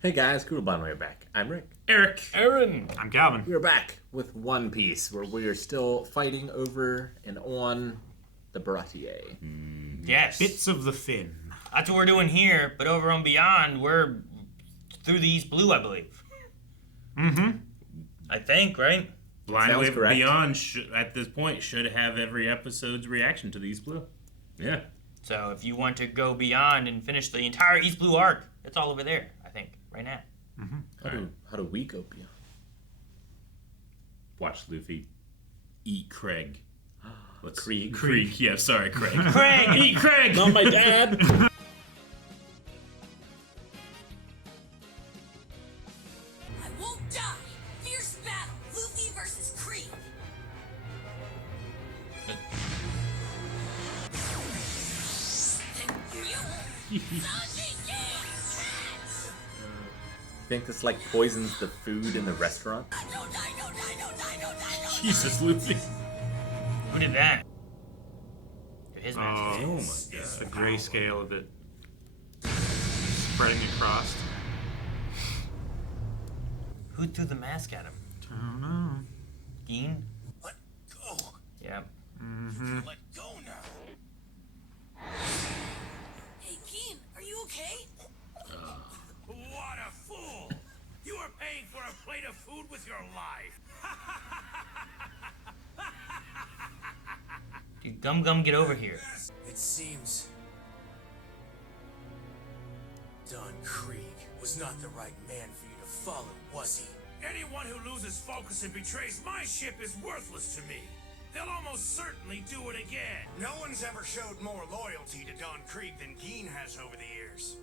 Hey guys, Cool Bond, we're back. I'm Rick. Eric. Aaron. I'm Calvin. We're back with One Piece, where we are still fighting over and on the Baratier. Yes. Bits of the fin. That's what we're doing here, but over and beyond, we're through the East Blue, I believe. Mm-hmm. I think, right? Blind Sounds Wave correct. Beyond, at this point, should have every episode's reaction to the East Blue. Yeah. So if you want to go beyond and finish the entire East Blue arc, it's all over there, I think, right now. Mm-hmm. How do we go beyond? Watch Luffy eat Krieg. What's Krieg. Krieg. Yeah, sorry, Krieg. Krieg! Eat Krieg! Not my dad! I won't die! Fierce battle! Luffy versus Krieg! Think this like poisons the food in the restaurant? Jesus, Luffy. Who did that? To his master. Oh my The god. grayscale of it spreading across. Who threw the mask at him? I don't know. Dean? Let go. Yeah. Mm-hmm. Let go now. Hey, Keen, are you okay? What a fool! You are paying for a plate of food with your life. Dude, Gum, get over here. It seems Don Krieg was not the right man for you to follow, was he? Anyone who loses focus and betrays my ship is worthless to me. They'll almost certainly do it again. No one's ever showed more loyalty to Don Krieg than Geen has over the years.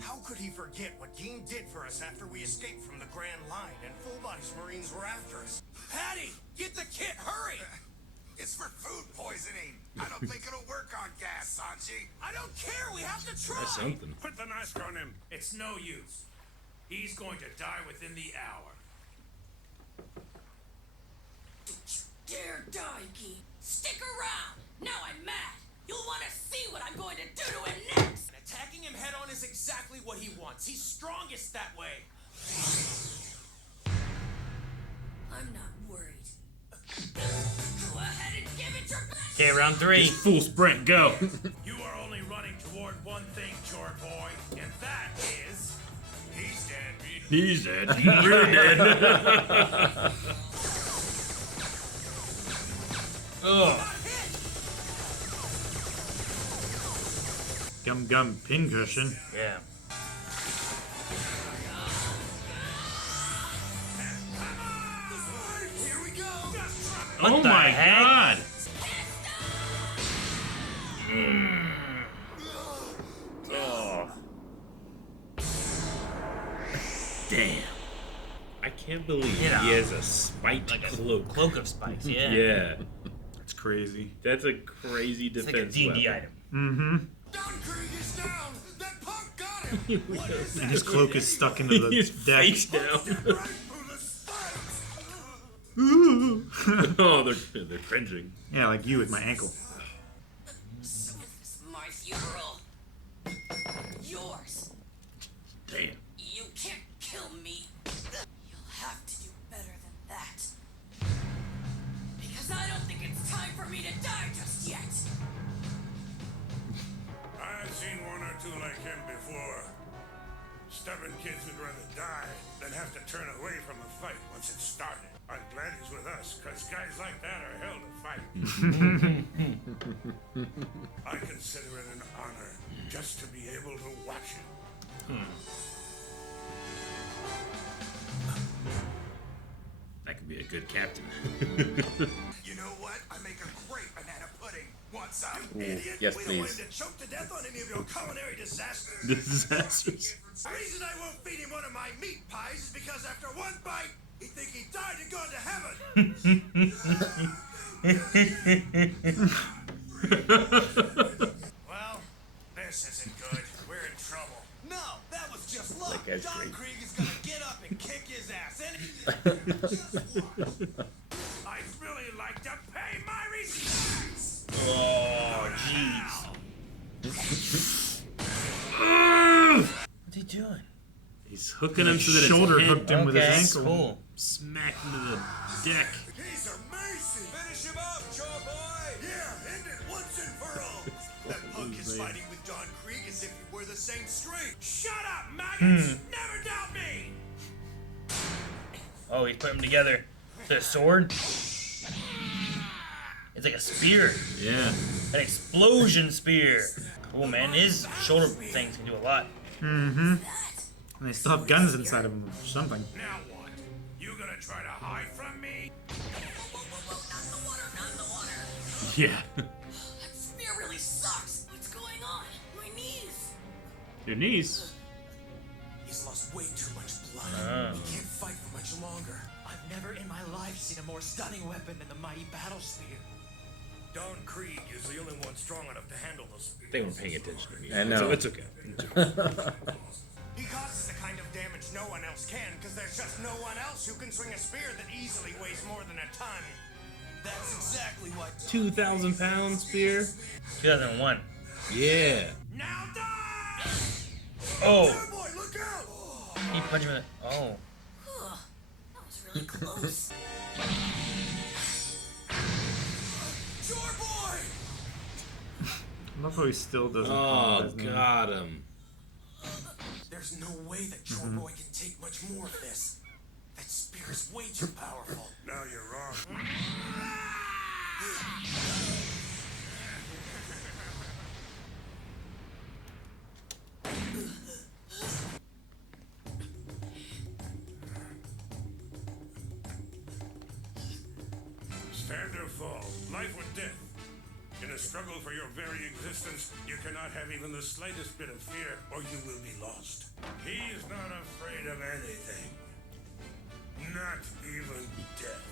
How could he forget what Geen did for us after we escaped from the Grand Line and Full Body's Marines were after us? Patty, get the kit, hurry! It's for food poisoning. I don't think it'll work on gas, Sanji. I don't care, we have to try! That's something. Put the mask on him. It's no use. He's going to die within the hour. Dare die, Keen. Stick around! Now I'm mad! You'll want to see what I'm going to do to him next! And attacking him head on is exactly what he wants. He's strongest that way. I'm not worried. Go ahead and give it your best! Okay, round 3. Just full sprint, go. You are only running toward one thing, Chore Boy, and that is... He's dead. He's dead. You're dead. Ugh. Gum pincushion. Yeah. Here we go. What Oh the my heck? god. Oh. Damn. I can't believe You know. he has a spiked Like a cloak. cloak of spikes, yeah. Yeah. That's crazy. That's a crazy It's like defense a D&D weapon. item. Mm-hmm. Don Krieg is down. That punk got him. What is And that? his cloak is stuck into the He's deck. face down. Get right through the spikes. Oh, they're cringing. Yeah, like you with my ankle. So is this my funeral? Yours. Damn. You can't kill me. You'll have to do better than that. Because I don't think it's time for me to die just yet. I've seen one or two like him before. Stubborn kids would rather die than have to turn away from a fight once it's started. I'm glad he's with us, because guys like that are hell to fight. I consider it an honor just to be able to watch it. That could be a good captain. You know what? I make a great banana pudding. Want some? Ooh, Idiot. yes, We don't want please. him to choke to death on any of your culinary disasters. Disasters. The reason I won't feed him one of my meat pies is because after one bite, he'd think he died and gone to heaven. Well, this isn't good. We're in trouble. No, that was just luck. That guy's Don great. Krieg is gonna get up and kick his ass. I'd really like to pay my respects. Oh, jeez. What's he doing? He's He's hooking him so that Shoulder his head hooked him with his Okay, ankle. cool. smack into the deck. He's amazing! Finish him off, Chore Boy! Yeah, end it once and for all! That punk is fighting with Don Krieg as if he were the same string! Shut up, maggots! Never doubt me! Oh, he's putting them together. The sword? It's like a spear. Yeah. An explosion spear. Cool, man. His shoulder things can do a lot. Mm-hmm. And they still have guns inside of them or something. Now what? You gonna try to hide from me? Not in the water. Yeah. That spear really sucks. What's going on? My knees. Your knees. He's lost way too much blood. Oh. He can't fight for much longer. I've never in my life seen a more stunning weapon than the mighty battle spear. Don Krieg is the only one strong enough to handle the spear. They weren't paying attention to me. I know. So it's okay. He causes the kind of damage no one else can, because there's just no one else who can swing a spear that easily weighs more than a ton. That's exactly what 2,000 pound spear. 2001. Yeah. Now die! Oh. Chore Boy, look out! He punched him in the... Oh. Ugh, that was really close. Chore Boy! I love how he still doesn't. Oh, got him. There's no way that Chore Boy can take much more of this. That spear is way too powerful. Now you're wrong. Stand or fall, life or death. In a struggle for your very existence, you cannot have even the slightest bit of fear, or you will be lost. He is not afraid of anything. Not even death.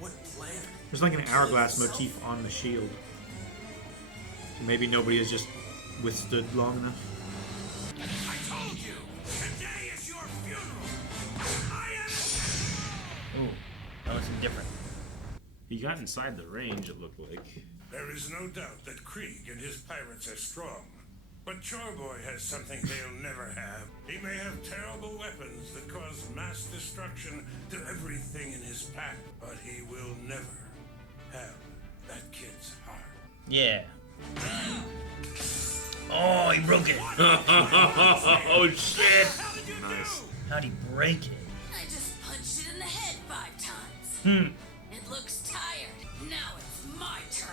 What plan? There's like an hourglass motif on the shield. So maybe nobody has just withstood long enough. I told you! Today is your funeral! I am... Ooh. That was different. He got inside the range, it looked like. There is no doubt that Krieg and his pirates are strong. But Chore Boy has something they'll never have. He may have terrible weapons that cause mass destruction to everything in his path, but he will never have that kid's heart. Yeah. Oh, he broke it. Oh shit! How did you do? How'd he break it? I just punched it in the head 5 times. Hmm. It looks tired. Now it's my turn.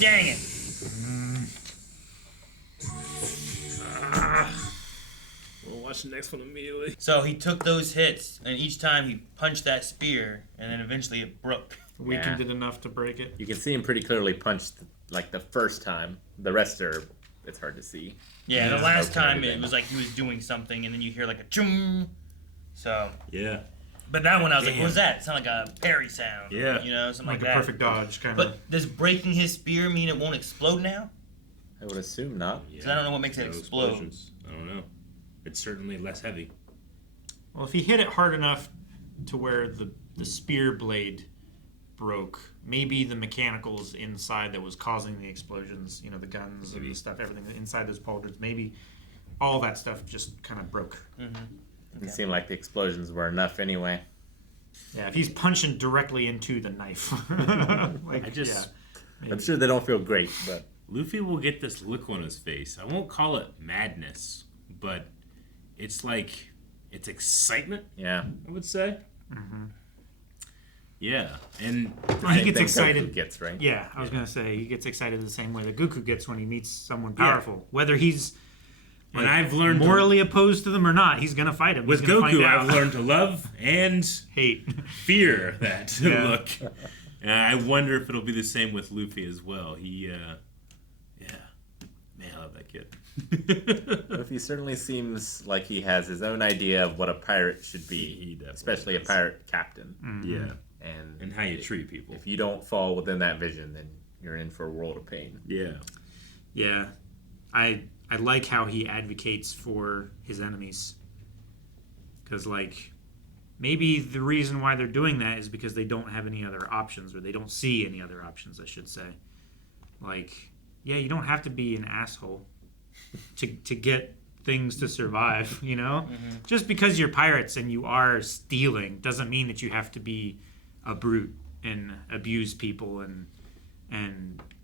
Dang it. We'll watch the next one immediately. So he took those hits, and each time he punched that spear, and then eventually it broke. Weakened it enough to break it. You can see him pretty clearly punched like the first time. The rest are it's hard to see. Yeah, the Yeah. last Okay, time it then. was like he was doing something, and then you hear like a chung. So, Yeah. but that one I was like, Damn. what was that? It sounded like a parry sound. Yeah. You know, something Like like a that. perfect dodge, kind of. But does breaking his spear mean it won't explode now? I would assume not. Because I don't know what makes it No explode. explosions. I don't know. It's certainly less heavy. Well, if he hit it hard enough to where the spear blade broke, maybe the mechanicals inside that was causing the explosions, you know, the guns and the stuff, everything inside those pauldrons, maybe all that stuff just kind of broke. It seemed like the explosions were enough anyway. Yeah, if he's punching directly into the knife. Like, I just- I'm sure they don't feel great, but Luffy will get this look on his face. I won't call it madness, but it's like it's excitement, yeah. I would say. Yeah, and Well, he Same gets thing excited. Goku gets, right? Yeah, I was gonna say he gets excited the same way that Goku gets when he meets someone powerful. Whether he's and I've learned morally opposed to them or not, he's gonna fight him. with he's gonna Goku, find out. I've learned to love and hate. fear that Yeah. look. And I wonder if it'll be the same with Luffy as well. He, man, I love that kid. But he certainly seems like he has his own idea of what a pirate should be, He definitely especially a does. pirate captain. Yeah, And and how you treat people. if you don't fall within that vision, then you're in for a world of pain. Yeah, Yeah, I like how he advocates for his enemies. Because, like, maybe the reason why they're doing that is because they don't have any other options, or they don't see any other options, I should say. Like, yeah, you don't have to be an asshole to get things to survive, you know? Just because you're pirates and you are stealing doesn't mean that you have to be a brute and abuse people and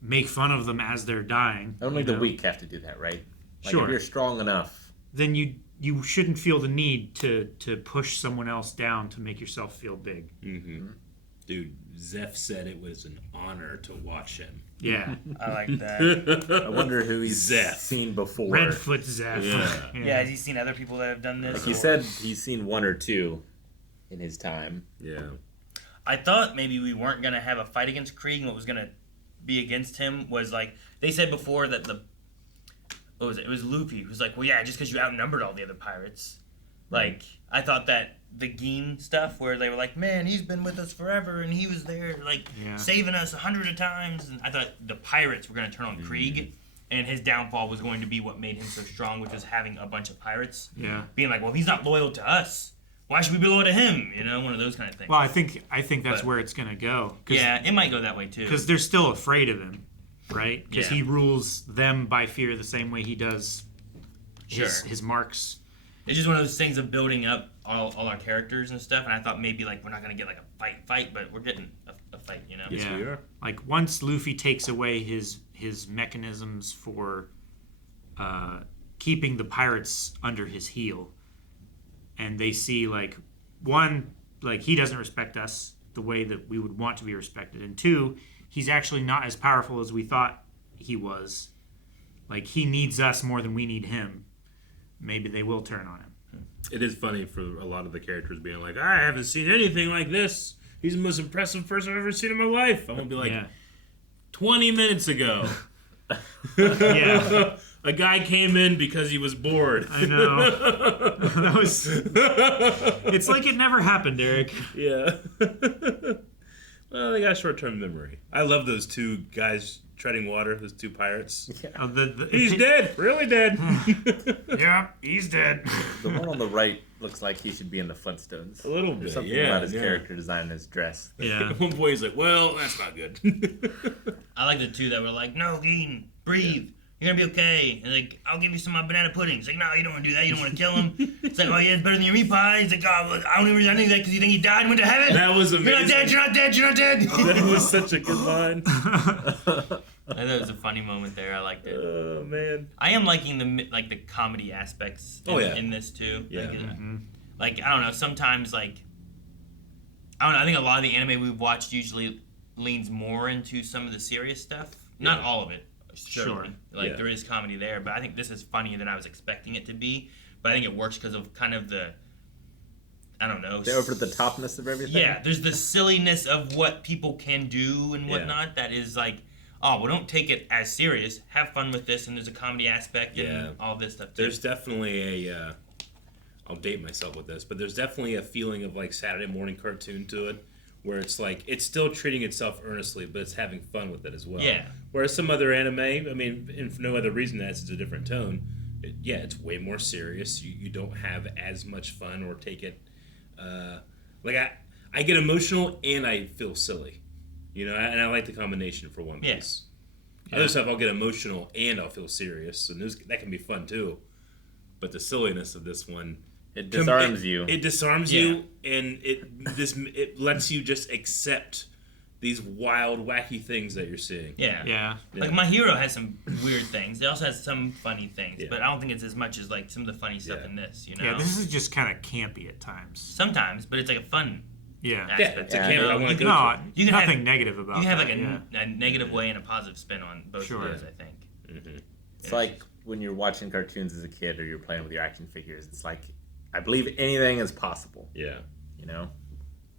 make fun of them as they're dying. Only you the know? weak have to do that, right? Like Sure. If you're strong enough. Then you shouldn't feel the need to push someone else down to make yourself feel big. Dude, Zeph said it was an honor to watch him. Yeah. I like that. I wonder who he's Zeph. seen before. Redfoot Zeph. Yeah, has he seen other people that have done this? Like he said, he's seen one or two in his time. Yeah. I thought maybe we weren't going to have a fight against Krieg, and what was going to be against him was like, they said before that what was it? It was Luffy who's like, well, yeah, just because you outnumbered all the other pirates. Like, I thought that the Geen stuff where they were like, man, he's been with us forever, and he was there, like, saving us 100 of times. And I thought the pirates were going to turn on Krieg, and his downfall was going to be what made him so strong, which was having a bunch of pirates. Yeah. Being like, well, if he's not loyal to us, why should we be loyal to him? You know, one of those kind of things. Well, I think that's where it's going to go. Yeah, it might go that way, too. Because they're still afraid of him, right? Because Yeah. he rules them by fear the same way he does his marks. It's just one of those things of building up all our characters and stuff, and I thought maybe like we're not gonna get like a fight, but we're getting a fight, you know? Yes, we are. Like once Luffy takes away his mechanisms for keeping the pirates under his heel, and they see like one, like he doesn't respect us the way that we would want to be respected, and two, he's actually not as powerful as we thought he was. Like he needs us more than we need him. Maybe they will turn on him. It is funny for a lot of the characters being like, I haven't seen anything like this. He's the most impressive person I've ever seen in my life. I'm going to be like, 20 minutes ago. Yeah. A guy came in because he was bored. I know. That was. It's like it never happened, Eric. Yeah. Well, they got short-term memory. I love those two guys treading water, those two pirates. He's dead. Really dead. Yeah, he's dead. The one on the right looks like he should be in the Flintstones. A little There's bit, something yeah. about his character design and his dress. Yeah. One boy's like, well, that's not good. I like the two that were like, no, Geen, breathe. You're gonna be okay. And like, I'll give you some of my banana pudding. It's like, no, you don't want to do that. You don't want to kill him. It's like, oh yeah, it's better than your meat pie. It's like, oh, well, I don't even do that because you think he died and went to heaven. That was amazing. You're not dead. You're not dead. You're not dead. That was such a good line. I thought it was a funny moment there. I liked it. Oh man. I am liking the comedy aspects in this too. Yeah. Like I don't know. Sometimes like I don't know. I think a lot of the anime we've watched usually leans more into some of the serious stuff. Not all of it. Sure. Like there is comedy there, but I think this is funnier than I was expecting it to be. But I think it works because of kind of the I don't know. The over the topness of everything. Yeah, there's the silliness of what people can do and whatnot that is like, oh, well, don't take it as serious. Have fun with this, and there's a comedy aspect and all this stuff too. There's definitely a, I'll date myself with this, but there's definitely a feeling of like Saturday morning cartoon to it, where it's like, it's still treating itself earnestly, but it's having fun with it as well. Yeah. Whereas some other anime, I mean, and for no other reason than it's a different tone, it's way more serious. You don't have as much fun or take it, like I get emotional and I feel silly. You know, and I like the combination for One Piece. Other stuff, I'll get emotional and I'll feel serious, and that can be fun too. But the silliness of this one, it disarms you. It disarms you, and it lets you just accept these wild, wacky things that you're seeing. Yeah. Like My Hero has some weird things. It also has some funny things, but I don't think it's as much as like some of the funny stuff in this. You know? Yeah, this is just kind of campy at times. Sometimes, but it's like a fun. Aspect. It's a camp I want to go to. You can nothing negative about it. You can have like a negative way and a positive spin on both of those, I think. Mm-hmm. It's like when you're watching cartoons as a kid or you're playing with your action figures. It's like, I believe anything is possible. Yeah. You know?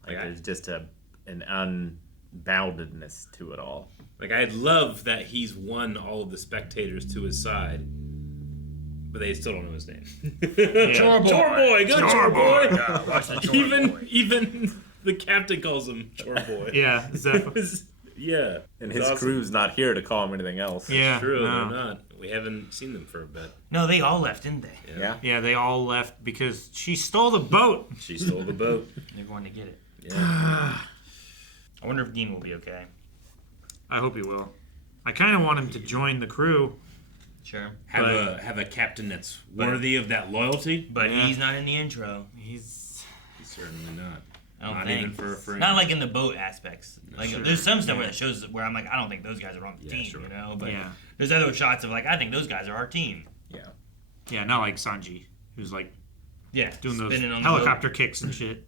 Like there's just an unboundedness to it all. Like, I love that he's won all of the spectators to his side, but they still don't know his name. Chore Boy. Chore Boy. Go Chore Boy. Yeah, watch the Chore Boy. Even the captain calls him Chore Boy. Yeah, exactly. Yeah. And his crew's not here to call him anything else. Yeah, It's true, no. they're not. We haven't seen them for a bit. No, they all left, didn't they? Yeah. Yeah, they all left because she stole the boat. She stole the boat. They're going to get it. Yeah. I wonder if Dean will be okay. I hope he will. I kind of want him to join the crew. Sure. Have a captain that's worthy of that loyalty. But he's not in the intro. He's Certainly not. I don't Not think. even for not like in the boat aspects. Like Sure. there's some stuff where it shows where I'm like, I don't think those guys are on the Yeah, team, sure. you know. But Yeah. there's other shots of like, I think those guys are our team. yeah, not like Sanji, who's like Yeah, doing those spinning on helicopter kicks and shit.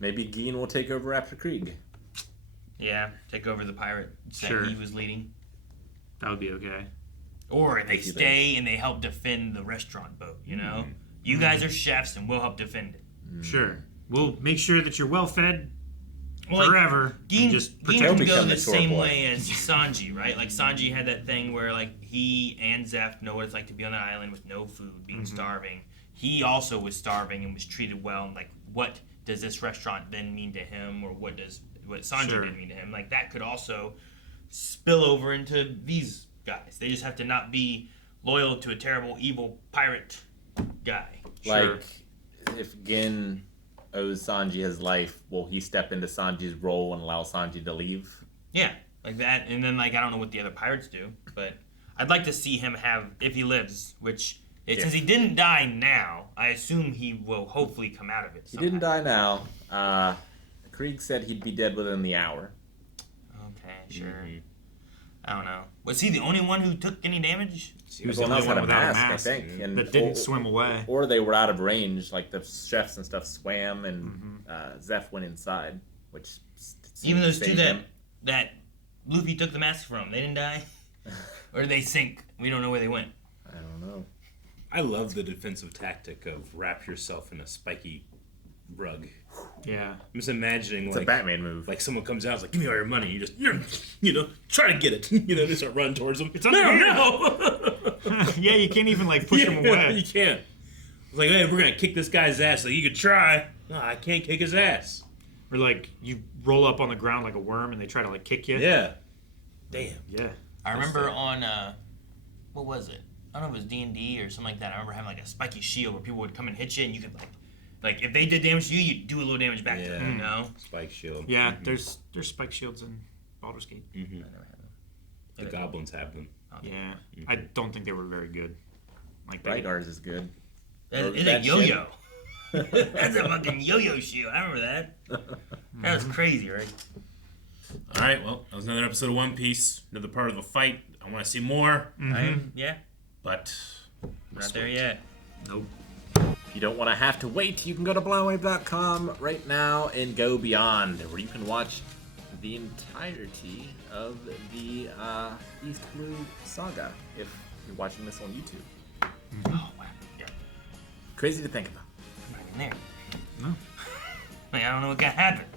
Maybe Geen will take over after Krieg. The boat. Yeah, take over the pirate that Sure. he was leading. That would be okay. Or they If you stay and they help defend the restaurant boat. You know, you guys are chefs and we'll help defend it. Sure. We'll make sure that you're well fed Well, like, forever. Geen, and just Geen protect. can become go the the Chore same Boy. way as Sanji, right? Like Sanji had that thing where like he and Zeph know what it's like to be on an island with no food, being starving. He also was starving and was treated well. And like, what does this restaurant then mean to him, or what Sanji Sure. did mean to him? Like that could also spill over into these guys. They just have to not be loyal to a terrible, evil pirate guy. Sure. Like, if Gin owes Sanji his life, will he step into Sanji's role and allow Sanji to leave? Yeah, like that. And then, like, I don't know what the other pirates do, but I'd like to see him have, if he lives, which, since he didn't die now, I assume he will hopefully come out of it He somehow. didn't die now. Krieg said he'd be dead within the hour. Okay, sure. I don't know. Was he the only one who took any damage? He was the Everyone only else one had a without a mask, mask I think. And that didn't swim away. Or they were out of range, like the chefs and stuff swam, and Zeph went inside, which Even those two saved him. that Luffy took the mask from, they didn't die? Or did they sink? We don't know where they went. I don't know. I love the defensive tactic of wrap yourself in a spiky rug. Yeah. I'm just imagining It's like a Batman move. like someone comes out, it's like, give me all your money. You just, try to get it. They start running towards them. It's under here. No. Yeah, you can't even like push him You away. can't. It's like, hey, we're gonna kick this guy's ass. Like, you could try. No, I can't kick his ass. Or like you roll up on the ground like a worm and they try to like kick you. Yeah. Damn. Yeah. I remember on, what was it? I don't know if it was D&D or something like that. I remember having like a spiky shield where people would come and hit you and you could like if they did damage to you, you'd do a little damage back to them, you know? Spike shield. Yeah, there's spike shields in Baldur's Gate. I never had them. The goblins have them. Yeah. I don't think they were very good. Like they, Rhaegar's is good. It's a that yo-yo. That's a fucking yo-yo shield. I remember that. That was crazy, right? All right, well, that was another episode of One Piece. Another part of the fight. I want to see more, Yeah, but we're not there yet. Nope. If you don't want to have to wait, you can go to blindwave.com right now and go beyond, where you can watch the entirety of the East Blue saga if you're watching this on YouTube. Oh, wow. Yeah, Crazy to think about. I'm not in there. No. Like, I don't know what got happened.